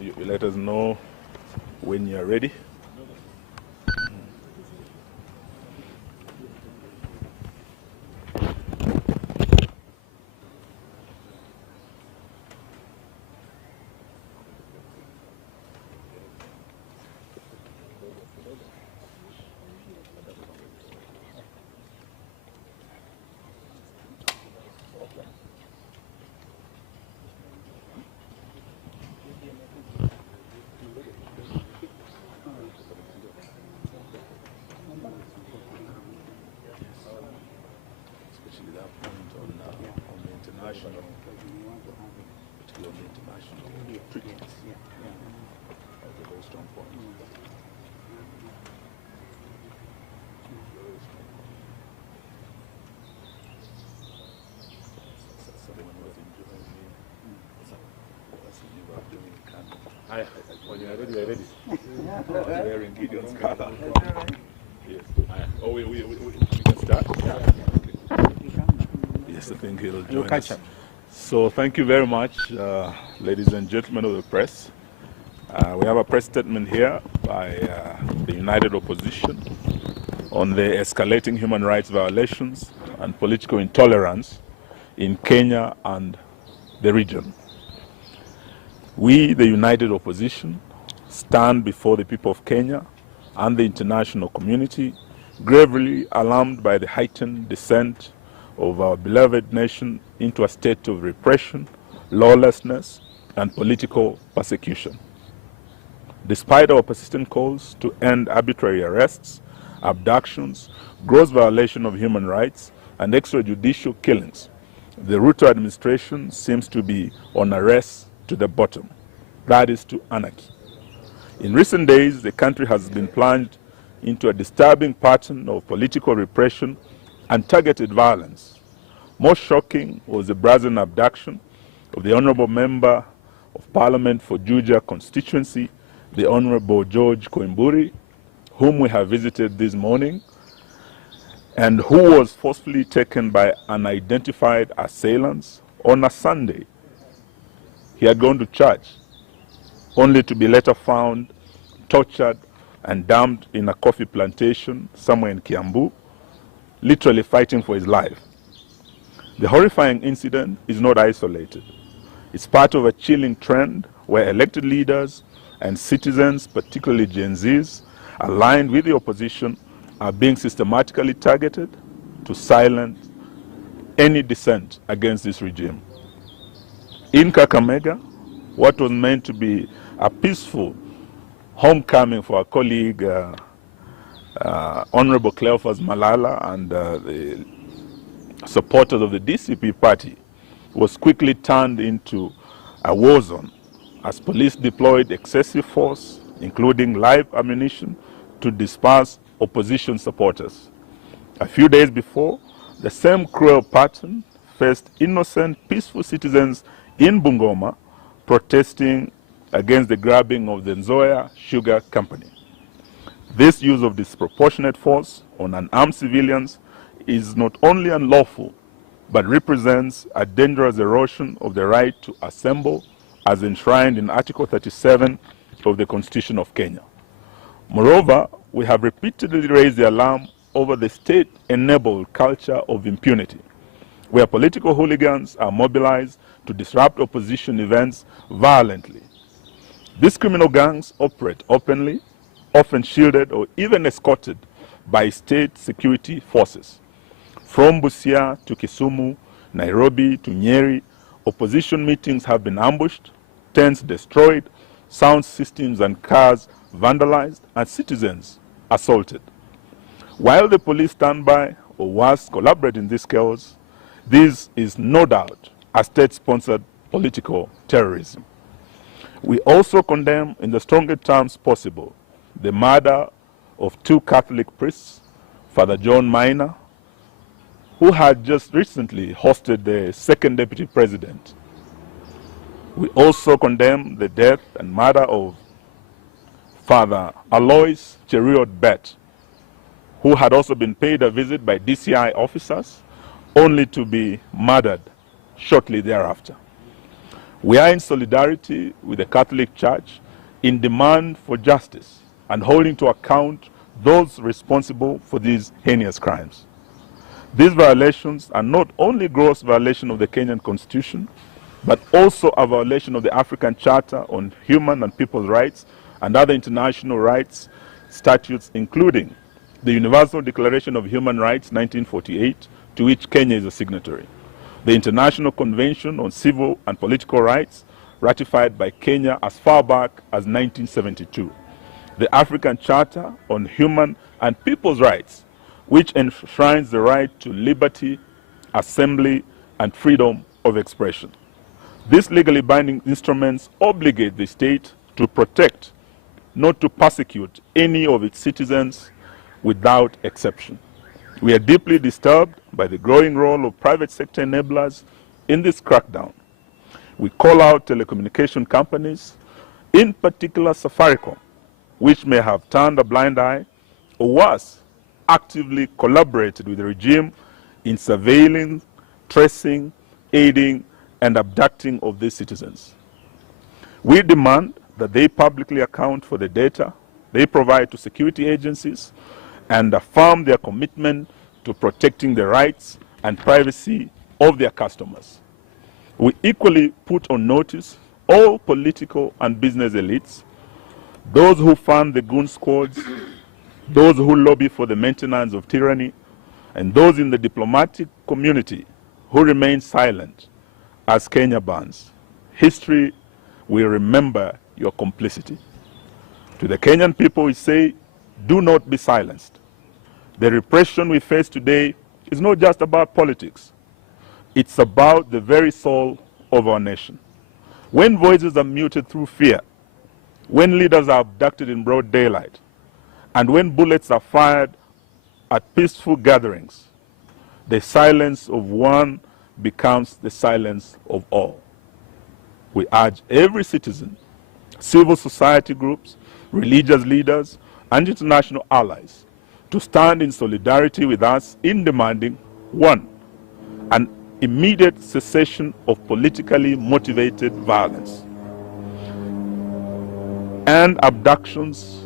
You let us know when you're ready. When you're ready, we're ready. Wearing Gideon's color. Yes. Oh, we can start? Yeah. Okay. Yes, I think he'll join us. So thank you very much, ladies and gentlemen of the press. We have a press statement here by the United Opposition on the escalating human rights violations and political intolerance in Kenya and the region. We, the United Opposition, stand before the people of Kenya and the international community, gravely alarmed by the heightened descent of our beloved nation into a state of repression, lawlessness, and political persecution. Despite our persistent calls to end arbitrary arrests, abductions, gross violation of human rights, and extrajudicial killings, the Ruto administration seems to be on a race to the bottom, that is to anarchy. In recent days, the country has been plunged into a disturbing pattern of political repression and targeted violence. Most shocking was the brazen abduction of the Honorable Member of Parliament for Juja constituency, the Honorable George Koimburi, whom we have visited this morning, and who was forcefully taken by unidentified assailants on a Sunday. He had gone to church, only to be later found tortured and dumped in a coffee plantation somewhere in Kiambu, literally fighting for his life. The horrifying incident is not isolated. It's part of a chilling trend where elected leaders and citizens, particularly Gen Zs, aligned with the opposition, are being systematically targeted to silence any dissent against this regime. In Kakamega, what was meant to be a peaceful homecoming for our colleague, Honorable Cleophas Malala and the supporters of the DCP party, was quickly turned into a war zone as police deployed excessive force, including live ammunition, to disperse opposition supporters. A few days before, the same cruel pattern faced innocent, peaceful citizens in Bungoma protesting against the grabbing of the Nzoia Sugar Company. This use of disproportionate force on unarmed civilians is not only unlawful, but represents a dangerous erosion of the right to assemble as enshrined in Article 37 of the Constitution of Kenya. Moreover, we have repeatedly raised the alarm over the state-enabled culture of impunity, where political hooligans are mobilized to disrupt opposition events violently. These criminal gangs operate openly, often shielded or even escorted by state security forces. From Busia to Kisumu, Nairobi to Nyeri, opposition meetings have been ambushed, tents destroyed, sound systems and cars vandalized, and citizens assaulted. While the police stand by, or worse, collaborate in this chaos, this is no doubt a state-sponsored political terrorism. We also condemn, in the strongest terms possible, the murder of two Catholic priests, Father John Minor, who had just recently hosted the second deputy president. We also condemn the death and murder of Father Alois Cheriot Bet, who had also been paid a visit by DCI officers, only to be murdered shortly thereafter. We are in solidarity with the Catholic Church in demand for justice and holding to account those responsible for these heinous crimes. These violations are not only gross violation of the Kenyan Constitution, but also a violation of the African Charter on Human and People's Rights and other international rights statutes, including the Universal Declaration of Human Rights 1948, to which Kenya is a signatory, the International Convention on Civil and Political Rights, ratified by Kenya as far back as 1972, the African Charter on Human and People's Rights, which enshrines the right to liberty, assembly, and freedom of expression. These legally binding instruments obligate the state to protect, not to persecute, any of its citizens without exception. We are deeply disturbed by the growing role of private sector enablers in this crackdown. We call out telecommunication companies, in particular Safaricom, which may have turned a blind eye, or worse, actively collaborated with the regime in surveilling, tracing, aiding, and abducting of these citizens. We demand that they publicly account for the data they provide to security agencies and affirm their commitment to protecting the rights and privacy of their customers. We equally put on notice all political and business elites, those who fund the goon squads, those who lobby for the maintenance of tyranny, and those in the diplomatic community who remain silent as Kenya burns. History will remember your complicity. To the Kenyan people, we say, do not be silenced. The repression we face today is not just about politics. It's about the very soul of our nation. When voices are muted through fear, when leaders are abducted in broad daylight, and when bullets are fired at peaceful gatherings, the silence of one becomes the silence of all. We urge every citizen, civil society groups, religious leaders, and international allies to stand in solidarity with us in demanding, one, an immediate cessation of politically motivated violence and abductions,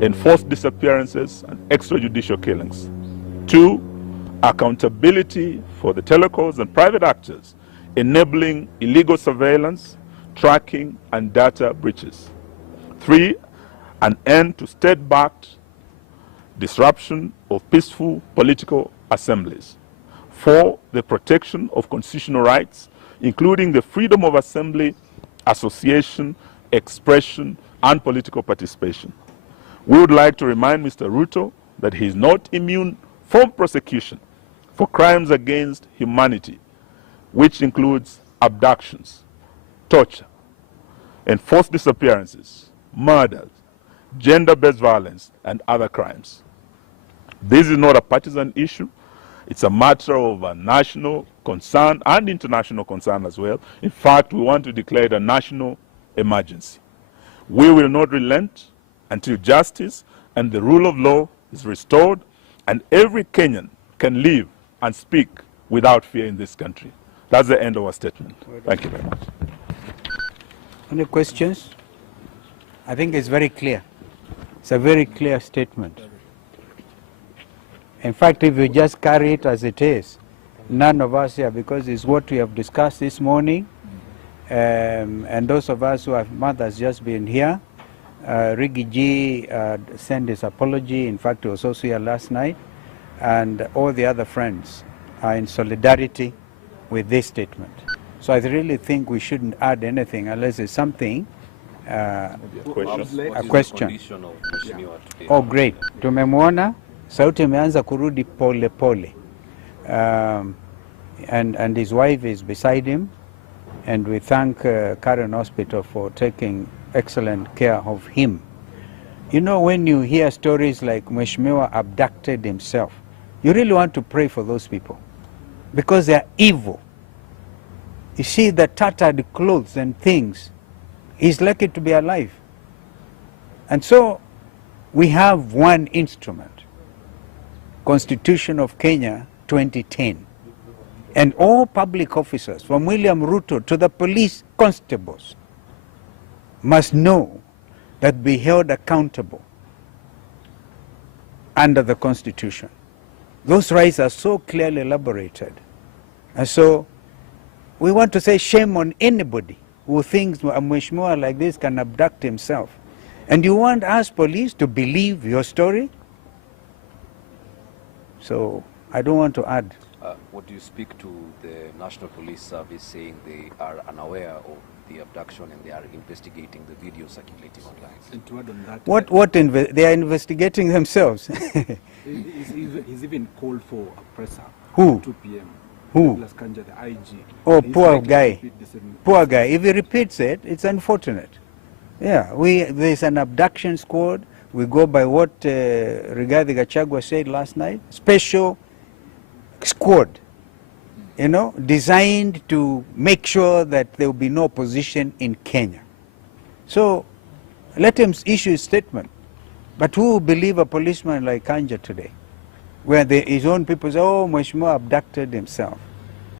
enforced disappearances, and extrajudicial killings. Two, accountability for the telecos and private actors enabling illegal surveillance, tracking, and data breaches. Three, an end to state-backed disruption of peaceful political assemblies. Four, the protection of constitutional rights, including the freedom of assembly, association, expression, and political participation. We would like to remind Mr. Ruto that he is not immune from prosecution for crimes against humanity, which includes abductions, torture, enforced disappearances, murders, gender-based violence, and other crimes. This is not a partisan issue. It's a matter of a national concern and international concern as well. In fact, we want to declare it a national emergency. We will not relent until justice and the rule of law is restored and every Kenyan can live and speak without fear in this country. That's the end of our statement. Thank you very much. Any questions? I think it's very clear. It's a very clear statement. In fact, if you just carry it as it is, none of us here, because it's what we have discussed this morning, and those of us who have mothers just been here, Rigi G sent his apology. In fact, he was also here last night, and all the other friends are in solidarity with this statement. So I really think we shouldn't add anything unless it's something, a question. Oh, great. Tumemwona, sauti imeanza kurudi pole pole. And his wife is beside him, and we thank Karen Hospital for taking excellent care of him. You know, when you hear stories like Mheshimiwa abducted himself, you really want to pray for those people because they are evil. You see the tattered clothes and things. He's lucky to be alive. And so we have one instrument, Constitution of Kenya 2010. And all public officers, from William Ruto to the police constables, must know that be held accountable under the Constitution. Those rights are so clearly elaborated. And so we want to say shame on anybody who thinks a mheshimiwa like this can abduct himself. And you want us police to believe your story? So I don't want to add. What do you speak to the National Police Service saying they are unaware of the abduction and they are investigating the video circulating online? And to add on that, They are investigating themselves. he's even called for a presser. Who? 2 p.m. Who? Douglas Kanja, the IG. Oh, He's poor likely to guy. repeat the same- Poor guy. If he repeats it, it's unfortunate. Yeah, there's an abduction squad. We go by what Rigathi Gachagua said last night. Special squad, designed to make sure that there will be no opposition in Kenya. So let him issue a statement. But who will believe a policeman like Kanja today? Where his own people say, oh, Mheshimiwa abducted himself.